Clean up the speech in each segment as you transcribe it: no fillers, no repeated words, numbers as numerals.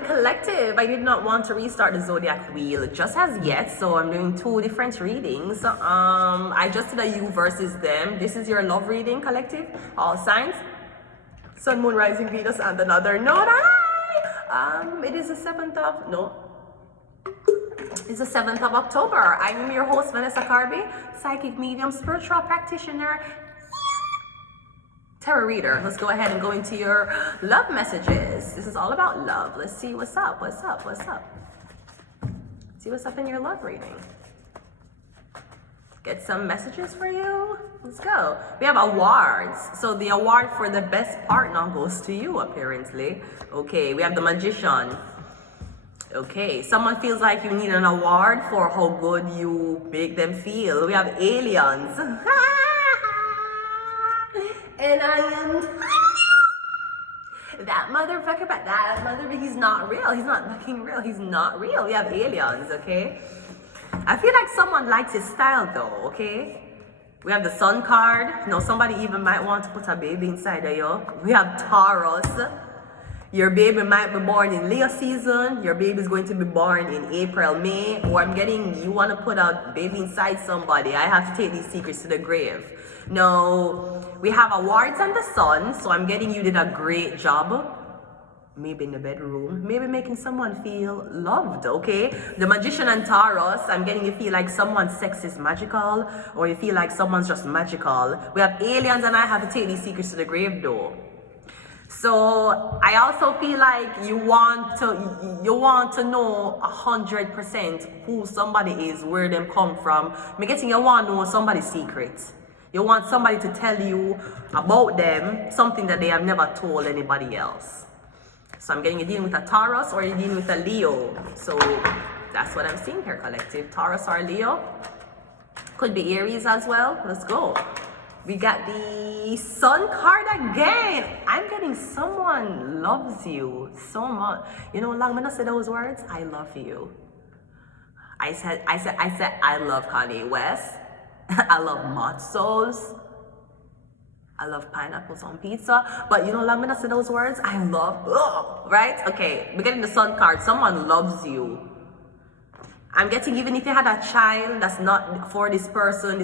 collective. I did not want to restart the zodiac wheel just as yet, so I'm doing 2 different readings. I just did a you versus them. This is your love reading, collective. All signs. Sun, Moon, Rising, Venus, and another node. It is the 7th of, no. It's the 7th of October. I am your host, Vanessa Carby, psychic medium, spiritual practitioner, tarot reader. Let's go ahead and go into your love messages. This is all about love. Let's see what's up, what's up, what's up. See what's up in your love reading. Get some messages for you. Let's go. We have awards. So the award for the best partner goes to you, apparently. Okay, we have the Magician. Okay, someone feels like you need an award for how good you make them feel. We have aliens. And I am that motherfucker, but that motherfucker, he's not real. He's not fucking real. He's not real. We have aliens, okay? I feel like someone likes his style though, okay? We have the Sun card. No, somebody even might want to put a baby inside of you. We have Taurus. Your baby might be born in Leo season. Your baby is going to be born in April, May. Or I'm getting, you want to put a baby inside somebody. I have to take these secrets to the grave. No, we have awards on the Sun. So I'm getting you did a great job. Maybe in the bedroom, maybe making someone feel loved, okay? The Magician and Taurus, I'm getting you feel like someone's sex is magical, or you feel like someone's just magical. We have aliens, and I have to take these secrets to the grave though. So I also feel like you want to know 100% who somebody is, where them come from. I'm getting you want to know somebody's secrets. You want somebody to tell you about them, something that they have never told anybody else. So I'm getting you dealing with a Taurus or you're dealing with a Leo. So that's what I'm seeing here, collective. Taurus or Leo. Could be Aries as well. Let's go. We got the Sun card again. I'm getting someone loves you so much. You know, long when I say those words, I love you. I said I love Kanye West. I love matzos. I love pineapples on pizza. But you know, long when I say those words, I love, right? Okay, we're getting the Sun card. Someone loves you. I'm getting, even if you had a child that's not for this person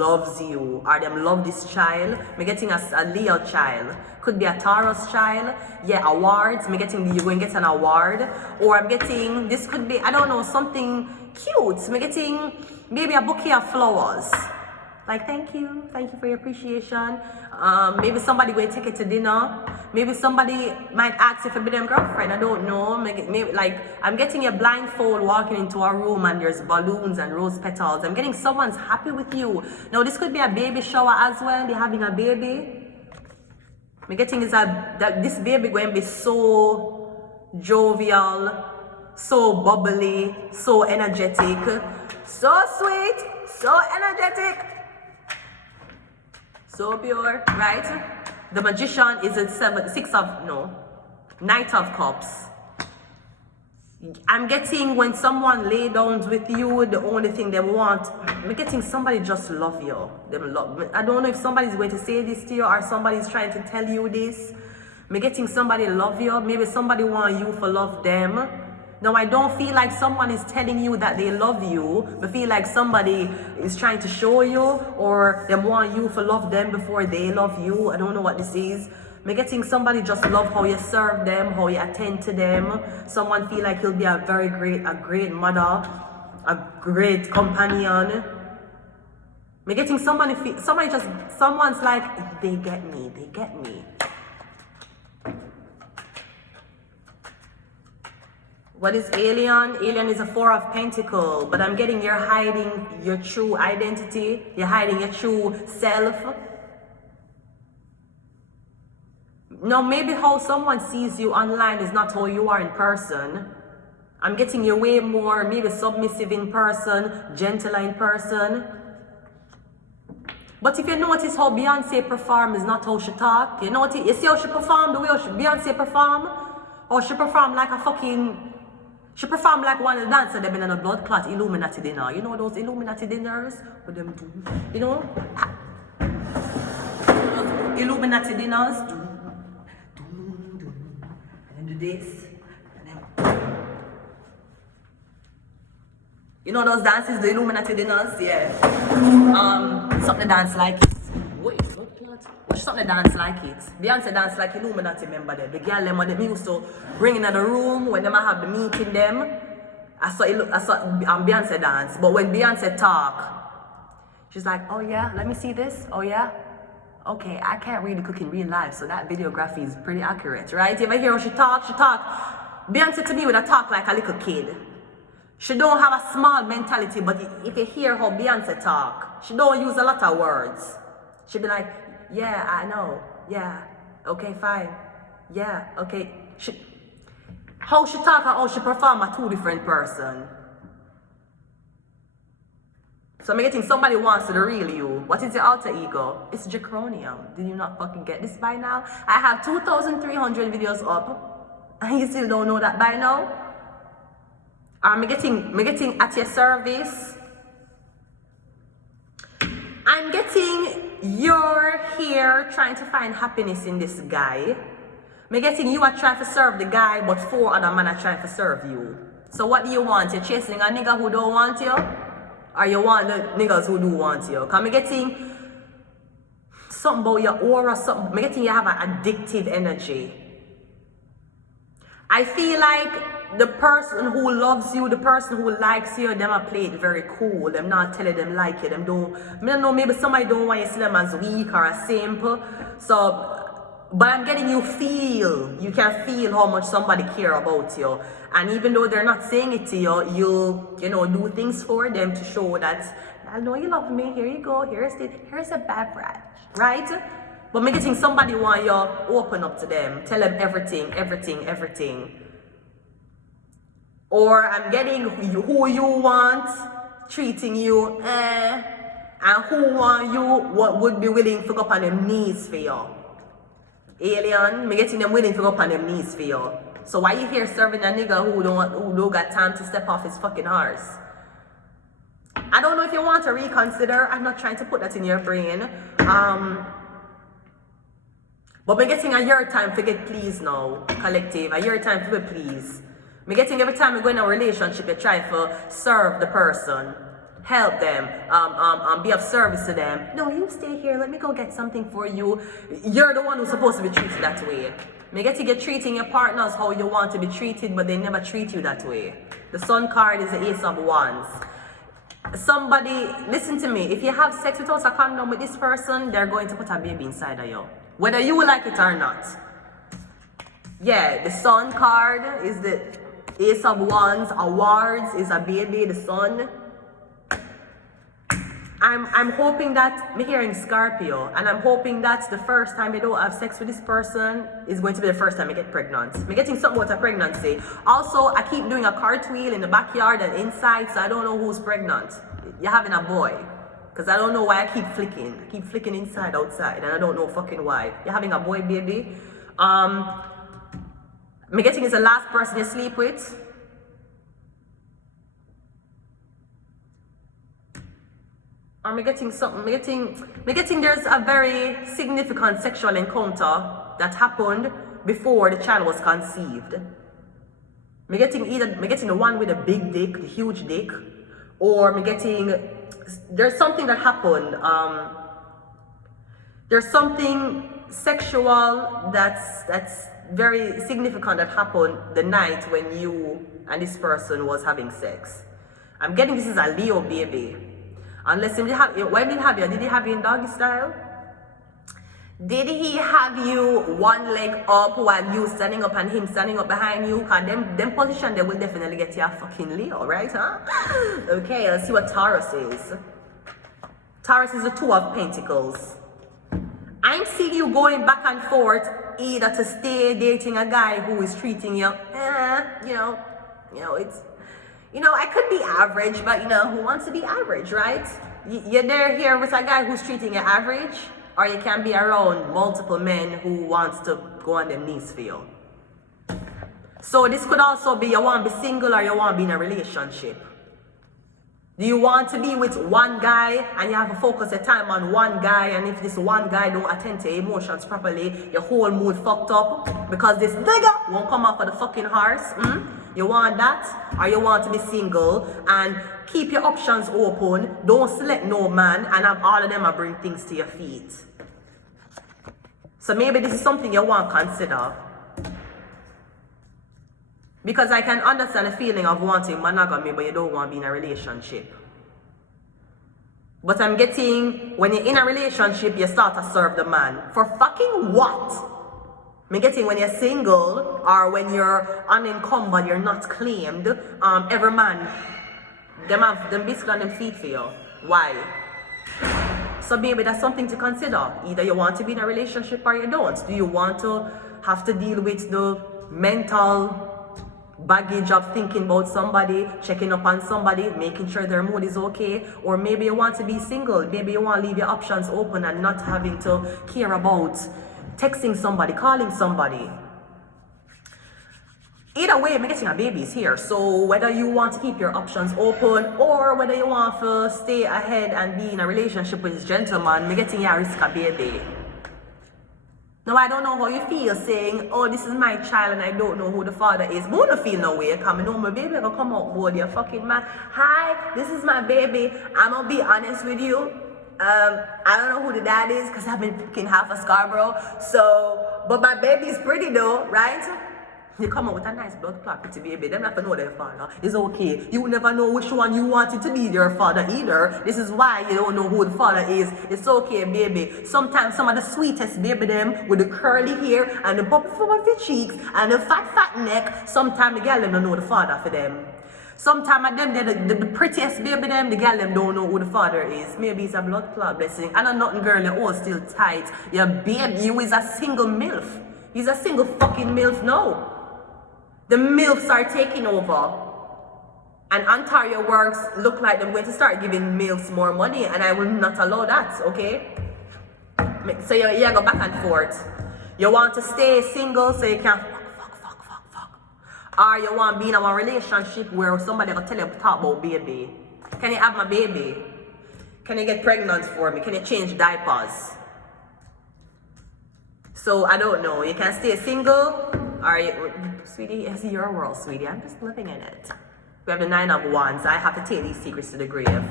loves you, or them love this child. I'm getting a Leo child. Could be a Taurus child. Yeah, awards. I'm getting, you're going to get an award. Or I'm getting, this could be, I don't know, something cute. I'm getting maybe a bouquet of flowers. Like, thank you for your appreciation. Maybe somebody will take it to dinner. Maybe somebody might ask if you be them girlfriend. I don't know. Maybe like, I'm getting a blindfold walking into a room and there's balloons and rose petals. I'm getting someone's happy with you. Now, this could be a baby shower as well. They're having a baby. I'm getting is that this baby going to be so jovial, so bubbly, so energetic, so sweet, so energetic. So pure, right? The Magician is at Knight of Cups. I'm getting when someone lay down with you, the only thing they want, I'm getting somebody just love you. I don't know if somebody's going to say this to you or somebody's trying to tell you this. I'm getting somebody love you. Maybe somebody want you for love them. Now, I don't feel like someone is telling you that they love you, but feel like somebody is trying to show you, or they want you for love them before they love you. I don't know what this is. I'm getting somebody just love how you serve them, how you attend to them. Someone feel like you'll be a great mother, a great companion. I'm getting someone's like, they get me. What is Alien? Alien is a 4 of Pentacles, but I'm getting you're hiding your true identity. You're hiding your true self. Now, maybe how someone sees you online is not how you are in person. I'm getting you way more, maybe submissive in person, gentler in person. But if you notice how Beyonce perform is not how she talk, you see how she perform, the way Beyonce perform? Or she perform like a fucking... She performed like one of the dancers they've been on a blood clot Illuminati dinner. You know those Illuminati dinners? With them do, you know? Those Illuminati dinners. And then do this. And You know those dances, the Illuminati dinners? Yeah. Something dance like it. Wait, what? Watch something dance like it. Beyonce dance like Illuminati member there. The girl them when they used to bring in the room when they might have the meeting them. I saw Beyonce dance. But when Beyonce talk, she's like, oh yeah, let me see this. Oh yeah. Okay, I can't really cook in real life, so that videography is pretty accurate, right? You ever hear how she talk? Beyonce to me would talk like a little kid. She don't have a small mentality, but if you hear how Beyonce talk, she don't use a lot of words. She be like, yeah, I know, yeah, okay, fine, yeah, okay. How she talk and how she perform are two different person. So I'm getting somebody wants to the real you. What is your alter ego? It's Jacronium. Did you not fucking get this by now? I have 2,300 videos up, and you still don't know that by now? I'm getting at your service. I'm getting you're here trying to find happiness in this guy. I'm getting you are trying to serve the guy, but 4 other men are trying to serve you. So what do you want? You're chasing a nigga who don't want you? Or you want the niggas who do want you? Cause I'm getting something about your aura, something. I'm getting you have an addictive energy. I feel like the person who loves you, the person who likes you, them are play it very cool. Them not telling them like you. Them don't. I don't know, maybe somebody don't want you to see them as weak or as simple. So, but I'm getting you feel. You can feel how much somebody care about you. And even though they're not saying it to you, you'll, do things for them to show that, I know you love me. Here you go. Here's a beverage, right? But I'm getting somebody want you open up to them. Tell them everything. Or I'm getting who you want, treating you, and who want you, what would be willing to go up on them knees for you. Alien, me getting them willing to go up on them knees for you. So why you here serving a nigga who don't got time to step off his fucking horse? I don't know if you want to reconsider. I'm not trying to put that in your brain. But me getting a your time to get pleased now, collective. A your time to be pleased. Me getting every time you go in a relationship, you try to serve the person, help them, be of service to them. No, you stay here. Let me go get something for you. You're the one who's supposed to be treated that way. Me getting you treating your partners how you want to be treated, but they never treat you that way. The Sun card is the Ace of Wands. Somebody, listen to me. If you have sex without a condom with this person, they're going to put a baby inside of you, whether you like it or not. Yeah, the Sun card is the Ace of Wands. Awards is a baby, the sun. I'm hoping that, me hearing Scorpio, and I'm hoping that the first time you don't have sex with this person is going to be the first time you get pregnant. Me getting something with a pregnancy. Also, I keep doing a cartwheel in the backyard and inside, so I don't know who's pregnant. You're having a boy. Because I don't know why I keep flicking. I keep flicking inside, outside, and I don't know fucking why. You're having a boy, baby. Me getting is the last person you sleep with. Or me getting something, me getting there's a very significant sexual encounter that happened before the child was conceived. Me getting the one with the big dick, the huge dick, or me getting, there's something that happened, there's something sexual that's very significant that happened the night when you and this person was having sex. I'm getting this is a Leo baby. Unless he have you, why did he have you? Did he have you in doggy style? Did he have you one leg up while you standing up and him standing up behind you? Cause them position they will definitely get you a fucking Leo, right? Huh? Okay, let's see what Taurus is. Taurus is the 2 of Pentacles. I'm seeing you going back and forth either to stay dating a guy who is treating you, it's. I could be average, but who wants to be average, right? You're there here with a guy who's treating you average, or you can be around multiple men who wants to go on their knees for you. So this could also be you want to be single or you want to be in a relationship. Do you want to be with one guy and you have to focus your time on one guy, and if this one guy don't attend to your emotions properly, your whole mood fucked up because this nigga won't come off of the fucking horse? You want that? Or you want to be single and keep your options open, don't select no man, and have all of them bring things to your feet? So maybe this is something you want to consider. Because I can understand the feeling of wanting monogamy, but you don't want to be in a relationship. But I'm getting, when you're in a relationship, you start to serve the man. For fucking what? I'm getting when you're single, or when you're unencumbered, you're not claimed, every man, them basically on them feet for you. Why? So maybe that's something to consider. Either you want to be in a relationship or you don't. Do you want to have to deal with the mental baggage of thinking about somebody, checking up on somebody, making sure their mood is okay? Or maybe you want to be single. Maybe you want to leave your options open and not having to care about texting somebody, calling somebody. Either way, I'm getting a baby's here. So whether you want to keep your options open or whether you want to stay ahead and be in a relationship with this gentleman, I'm getting a risk a baby. Now, I don't know how you feel saying, oh, this is my child and I don't know who the father is. But I don't feel no way. Come, I know my baby will come out board, you fucking man. Hi, this is my baby. I'm going to be honest with you. I don't know who the dad is because I've been fucking half a Scarborough. So, but my baby is pretty though, right? You come out with a nice blood clot pretty baby. Them not to know their father. It's okay. You never know which one you wanted to be your father either. This is why you don't know who the father is. It's okay, baby. Sometimes some of the sweetest baby them with the curly hair and the bubble from of the cheeks and the fat neck. Sometimes the girl them don't know the father for them. Sometimes of them, the prettiest baby them, the girl them don't know who the father is. Maybe it's a blood clot blessing. And I'm nothing girl, you're all still tight. Your baby, you is a single MILF. He's a single fucking MILF now. The MILFs are taking over. And Ontario Works look like they're going to start giving MILFs more money, and I will not allow that, okay? So you go back and forth. You want to stay single so you can fuck. Or you want to be in a relationship where somebody will tell you to talk about baby. Can you have my baby? Can you get pregnant for me? Can you change diapers? So I don't know. You can stay single, or you, sweetie, it's your world, sweetie. I'm just living in it. We have the 9 of Wands. I have to take these secrets to the grave.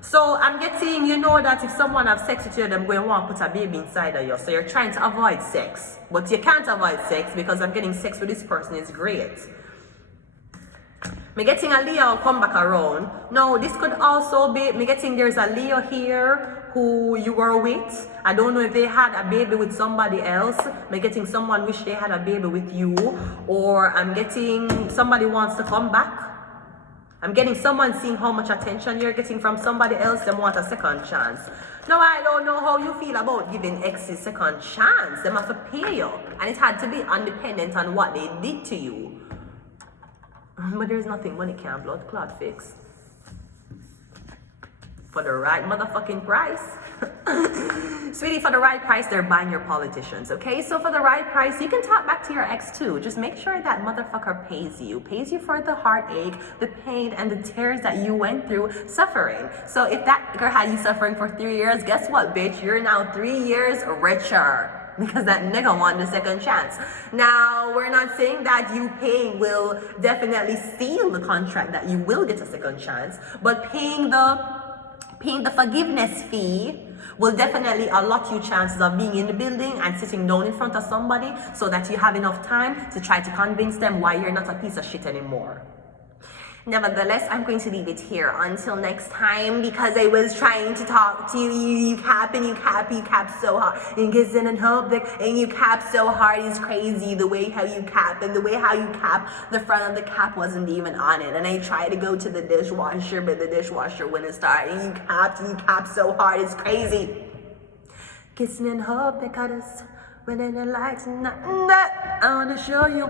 So I'm getting, you know that if someone have sex with you, they're going to want to put a baby inside of you. So you're trying to avoid sex. But you can't avoid sex because I'm getting sex with this person is great. Me getting a Leo come back around. Now, this could also be, me getting there's a Leo here who you were with. I don't know if they had a baby with somebody else. Me getting someone wish they had a baby with you. Or I'm getting somebody wants to come back. I'm getting someone seeing how much attention you're getting from somebody else and want a second chance. Now, I don't know how you feel about giving exes second chance. They must pay you. And it had to be independent on what they did to you. But there's nothing money can't blood clot fix. For the right motherfucking price. Sweetie, for the right price, they're buying your politicians, okay? So for the right price, you can talk back to your ex too. Just make sure that motherfucker pays you. Pays you for the heartache, the pain, and the tears that you went through suffering. So if that girl had you suffering for 3 years, guess what, bitch? You're now 3 years richer. Because that nigga wanted a second chance. Now, we're not saying that you paying will definitely seal the contract that you will get a second chance, but paying the forgiveness fee will definitely allot you chances of being in the building and sitting down in front of somebody so that you have enough time to try to convince them why you're not a piece of shit anymore. Nevertheless, I'm going to leave it here until next time because I was trying to talk to you. You cap so hard. And kiss and hope and you cap so hard is crazy. The way how you cap and the way how you cap, the front of the cap wasn't even on it. And I tried to go to the dishwasher, but the dishwasher wouldn't start. And you cap so hard, it's crazy. Kissing and hope they cut us when in the lights and I want to show you.